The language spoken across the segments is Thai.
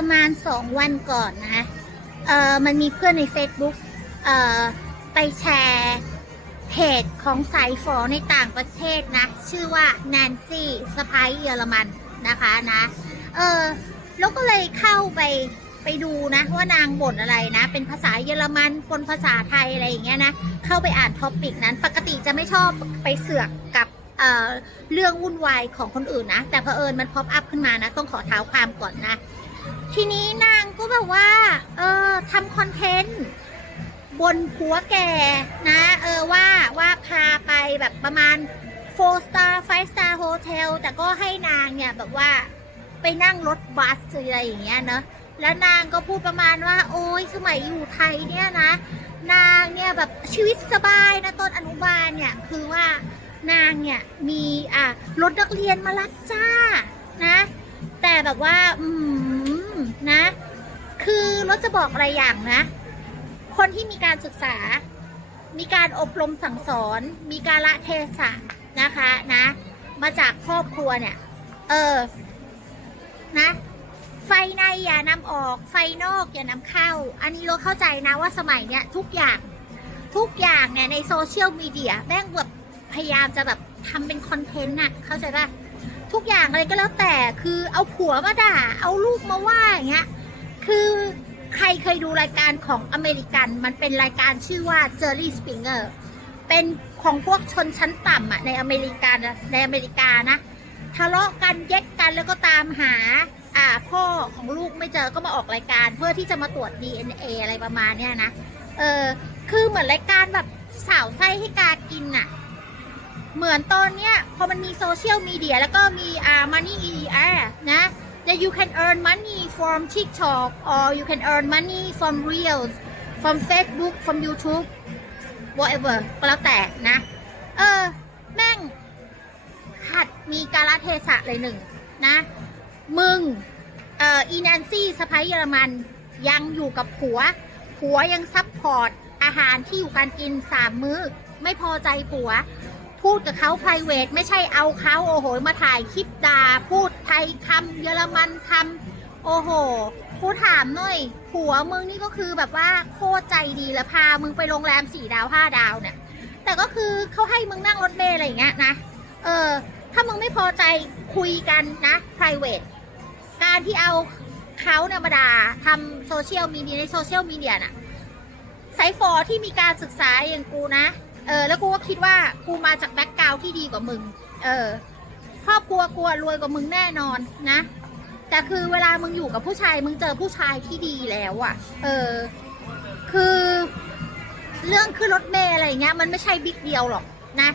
ประมาณสองวันก่อนนะเออมันมีเพื่อนใน Facebook เออไปแชร์เพจของสายฝอในต่างประเทศนะ ชื่อว่าแนนซี่สไปเยอรมันนะคะนะเออแล้วก็เลยเข้าไปไปดูนะว่านางบ่นอะไรนะ เป็นภาษาเยอรมันปนภาษาไทยอะไรอย่างเงี้ยนะ เข้าไปอ่านท็อปิกนั้น ปกติจะไม่ชอบไปเสือกกับเเรื่องวุ่นวายของคนอื่นนะ แต่เผอิญมันพอปอัพขึ้นมานะ ต้องขอเท้าความก่อนนะ ทีนี้นางก็แบบว่า เออทำคอนเทนต์บนผัวแกนะ เออว่าว่าพาไปแบบประมาณ4 star 5 star hotel แต่ก็ให้นางเนี่ยแบบว่าไปนั่งรถบัสหรืออะไรอย่างเงี้ยเนอะแล้วนางก็พูดประมาณว่า โอ้ยสมัยอยู่ไทยเนี่ยนะ นางเนี่ยแบบชีวิตสบายนะตอนอนุบาลเนี่ยคือว่านางเนี่ยมีอะรถนักเรียนมารับจ้านะ แต่แบบว่าอืม นะ คือรถจะบอกอะไรอย่างนะ คนที่มีการศึกษา มีการอบรมสั่งสอน มีการละเทศะนะคะนะ มาจากครอบครัวเนี่ย เออ นะไฟในอย่านำออกไฟนอกอย่านำเข้า อันนี้เราเข้าใจนะว่าสมัยเนี้ยทุกอย่างทุกอย่างเนี่ยในโซเชียลมีเดียแม่งแบบพยายามจะแบบทำเป็นคอนเทนต์น่ะเข้าใจป่ะ ทุกอย่างอะไรก็แล้วแต่คือเอาผัวมาด่า เอาลูกมาว่าอย่างเงี้ยคือใครเคยดูรายการของอเมริกัน มันเป็นรายการชื่อว่า Jerry Springer เป็นของพวกชนชั้นต่ำอะในอเมริกานในอเมริกานะทะเลาะกันแยกกันแล้วก็ตามหาอ่าพ่อของลูกไม่เจอก็มาออกรายการ เพื่อที่จะมาตรวจ DNA อะไรประมาณเนี้ยนะเออคือเหมือนรายการแบบสาวไส้ให้กากินอะ เหมือนตอนเนี้ยพอมันมีโซเชียลมีเดียแล้วก็มีอ่า money ER นะ that you can earn money from TikTok or you can earn money from Reels from Facebook from YouTube whatever ก็แล้วแต่นะ เออ แม่ง หัดมีกาลเทศะเลยหนึ่งนะ มึง เอ่อ อีแนนซี่สไปเยอรมัน ยังอยู่กับผัว ผัวยังซับพอร์ต อาหารที่อยู่การกินสามมื้อ ไม่พอใจผัว พูดกับเขา p r i v a t ไม่ใช่เอาเขาโอ้โห มาถ่ายคลิปด่าพูดไทยคำเยอรมันคำโอ้โหกูถามหน่อยผัวมึงนี่ก็คือแบบว่าโคตรใจดีแล้วพามึงไปโรงแรมสี่ดาวห้าดาวเนี่ย แต่ก็คือเขาให้มึงนั่งรถเมล์อะไรอย่างเงี้ยนะ เออ ถ้ามึงไม่พอใจคุยกันนะ p r i v a t การที่เอาเขาเนี่ยมาด่าทำโซเชียลมีเดียในโซเชียลมีเดียน่ะไซฟอร์ที่มีการศึกษาอย่างกูนะ เออ แล้วกูก็คิดว่ากูมาจากแบ็กกราวที่ดีกว่ามึง เออ ครอบครัวกูอะรวยกว่ามึงแน่นอนนะ แต่คือเวลามึงอยู่กับผู้ชาย มึงเจอผู้ชายที่ดีแล้วอะเออ คือ เรื่องขึ้นรถเมล์อะไรเงี้ย มันไม่ใช่บิ๊กเดียวหรอกนะ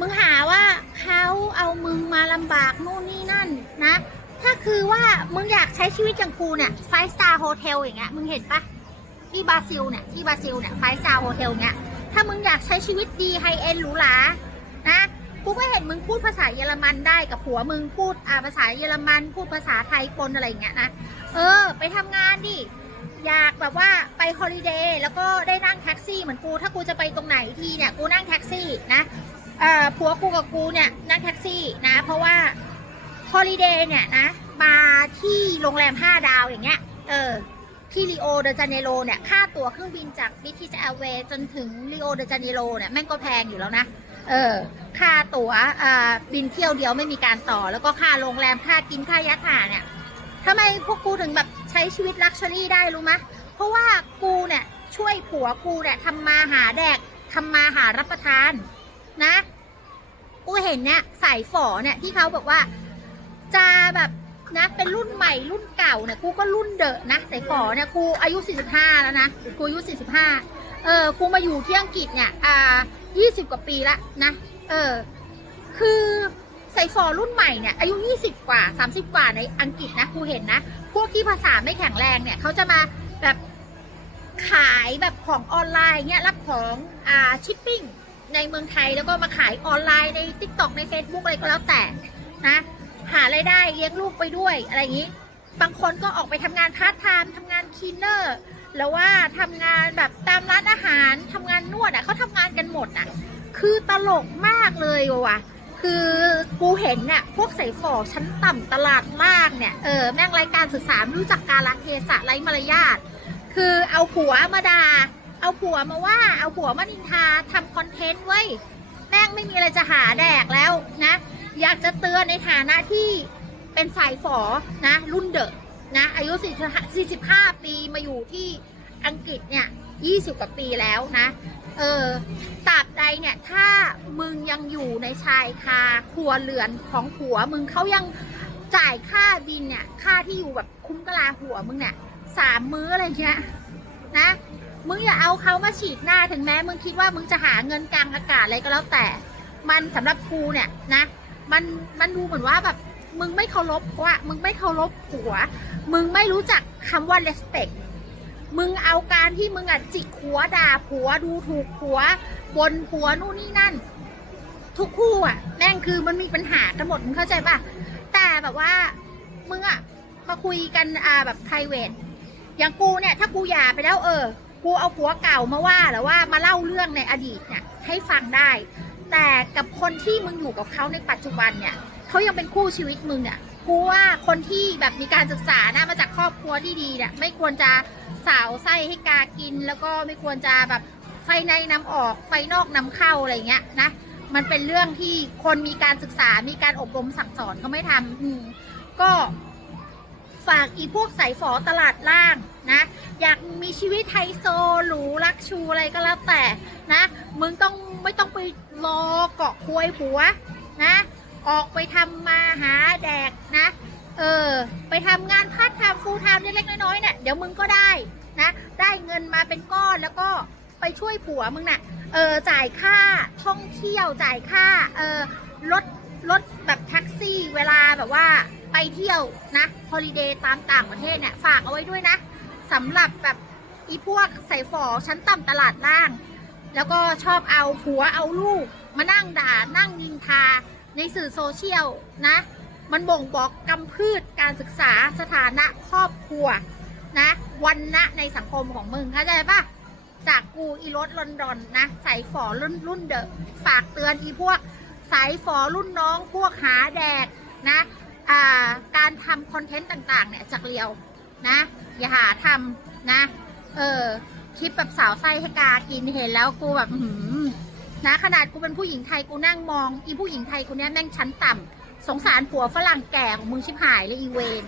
มึงหาว่าเขาเอามึงมาลำบากนู่นนี่นั่นนะ ถ้าคือว่ามึงอยากใช้ชีวิตอย่างกูเนี่ยไฟสตาร์โฮเทลอย่างเงี้ย มึงเห็นปะที่บราซิลเนี่ย ที่บราซิลเนี่ยไฟสตาร์โฮเทลเนี้ย ถ้ามึงอยากใช้ชีวิตดีไฮเอ็นหรูหรา นะ กูก็เห็นมึงพูดภาษาเยอรมันได้กับผัวมึงพูดอ่าภาษาเยอรมัน พูดภาษาไทยปนอะไรอย่างเงี้ยนะ เออ ไปทำงานดิ อยากแบบว่าไปฮอลิเดย์แล้วก็ได้นั่งแท็กซี่เหมือนกู ถ้ากูจะไปตรงไหนทีเนี่ยกูนั่งแท็กซี่นะเอ่อผัวกูกับกูเนี่ยนั่งแท็กซี่นะ เพราะว่าฮอลิเดย์เนี่ยนะมาที่โรงแรม5ดาวอย่างเงี้ย เออ ที่ริโอเดจาเนโรเนี่ยค่าตั๋วเครื่องบินจากบิทิสแอร์เวย์จนถึงริโอเดจาเนโรเนี่ยแม่งก็แพงอยู่แล้วนะ เออ ค่าตั๋วอ่าบินเที่ยวเดียวไม่มีการต่อ แล้วก็ค่าโรงแรมค่ากินค่ายัดหาเนี่ยทำไมพวกกูถึงแบบใช้ชีวิตลักชัวรี่ได้รู้ไหมเพราะว่ากูเนี่ยช่วยผัวกูเนี่ยทำมาหาแดกทำมาหารับประทานนะ กูเห็นเนี่ยสายฝอเนี่ยที่เขาบอกว่าจะแบบ นะ เป็นรุ่นใหม่รุ่นเก่าเนี่ยกูก็รุ่นเดอะนะสายฝอเนี่ยกูอายุ 45 แล้วนะกูอายุ 45 เออกูมาอยู่ที่อังกฤษเนี่ยอ่า20 กว่าปีละนะ เออ คือใสายฝอรุ่นใหม่เนี่ยอายุ 20 กว่า 30 กว่าในอังกฤษนะกูเห็นนะ พวกที่ภาษาไม่แข็งแรงเนี่ยเขาจะมาแบบขายแบบของออนไลน์เนี่ยรับของอ่าชิปปิ้งในเมืองไทยแล้วก็มาขายออนไลน์ใน t ิ k t o k ใน Facebook อะไรก็แล้วแต่นะ หารายได้เลี้ยงลูกไปด้วยอะไรอย่างนี้ บางคนก็ออกไปทำงานพาร์ทไทม์ทำงานคีนเนอร์หรือว่าทำงานแบบตามร้านอาหารทำงานนวดอะเขาทำงานกันหมดอะ คือตลกมากเลยว่ะคือกูเห็นเนี่ยพวกใส่ฝอชั้นต่ำตลาดล่างเนี่ยเออแม่งรายการศึกษาไม่รู้จักการละเทศะไรมารยาทคือเอาผัวมาด่าเอาผัวมาว่าเอาผัวมานินทาทำคอนเทนต์ไว้แม่งไม่มีอะไรจะหาแดกแล้วนะ อยากจะเตือนในฐานะที่เป็นสายฝอนะ รุ่นเดอะนะ อายุ 45 ปีมาอยู่ที่อังกฤษเนี่ย 20 กว่าปีแล้วนะ เออตราบใดเนี่ย ถ้ามึงยังอยู่ในชายคาครัวเรือนของผัวมึงเขายังจ่ายค่าบินเนี่ย ค่าที่อยู่แบบคุ้มกะลาหัวมึงเนี่ยสามมื้ออะไรเงี้ยนะ มึงอย่าเอาเขามาฉีดหน้าถึงแม้ มึงคิดว่ามึงจะหาเงินกลางอากาศอะไรก็แล้วแต่ มันสำหรับกูเนี่ยนะ มันมันดูเหมือนว่าแบบมึงไม่เคารพว่ามึงไม่เคารพผัว มึงไม่รู้จักคำว่า respect มึงเอาการที่มึงอะจิกหัวด่าผัวดูถูกผัวบนผัวนู่นนี่นั่น ทุกคู่อะแม่งคือมันมีปัญหากันหมดมึงเข้าใจป่ะแต่แบบว่ามึงอะมาคุยกันอ่าแบบ p r i v a t อย่างกูเนี่ย ถ้ากูหย่าไปแล้วเออ กูเอาผัวเก่ามาว่าหรือว่ามาเล่าเรื่องในอดีตเนี่ยให้ฟังได้ แต่กับคนที่มึงอยู่กับเขาในปัจจุบันเนี่ยเขายังเป็นคู่ชีวิตมึงเนี่ยกูว่าคนที่แบบมีการศึกษานะมาจากครอบครัวที่ดีเนี่ยไม่ควรจะสาวไส้ให้กากิน แล้วก็ไม่ควรจะแบบไฟในนำออกไฟนอกนำเข้าอะไรเงี้ยนะมันเป็นเรื่องที่คนมีการศึกษา มีการอบรมสั่งสอนเขาไม่ทำก็ฝากอีพวกสายฝอตลาดล่าง ชีวิตไฮโซหรูรักชูอะไรก็แล้วแต่นะ มึงต้องไม่ต้องไปรอเกาะควยผัวนะ ออกไปทำมาหาแดกนะ เออ ไปทำงานพาร์ทไทม์ฟูลไทม์เล็กๆน้อยๆเนี่ยเดี๋ยวมึงก็ได้นะ ได้เงินมาเป็นก้อนแล้วก็ไปช่วยผัวมึงน่ะ เออ จ่ายค่าท่องเที่ยวจ่ายค่า เออรถรถแบบแท็กซี่เวลาแบบว่าไปเที่ยวนะฮอลิเดย์ตามต่างประเทศเนี่ย ฝากเอาไว้ด้วยนะสำหรับแบบ อีพวกใส่ฝอชั้นต่ำตลาดล่าง แล้วก็ชอบเอาผัวเอาลูก มานั่งด่านั่งนินทาในสื่อโซเชียลนะ มันบ่งบอกกำพืชการศึกษาสถานะครอบครัวนะวันนะในสังคมของมึงเข้าใจปะจากกูอีรถลอนดอนนะสายฝอรุ่นรุ่นเดอะฝากเตือนอีพวกสายฝอรุ่นน้องพวกหาแดกนะอ่าการทำคอนเทนต์ต่างๆเนี่ยจากเรียวนะอย่าหาทำนะ เออ คลิปแบบสาวไส้ให้กากินเห็นแล้วกูแบบหืมนะขนาดกูเป็นผู้หญิงไทยกูนั่งมอง อีผู้หญิงไทยคนนี้ยแม่งชั้นต่ำสงสารผัวฝรั่งแก่ของมึงชิบหายเลยอีเวน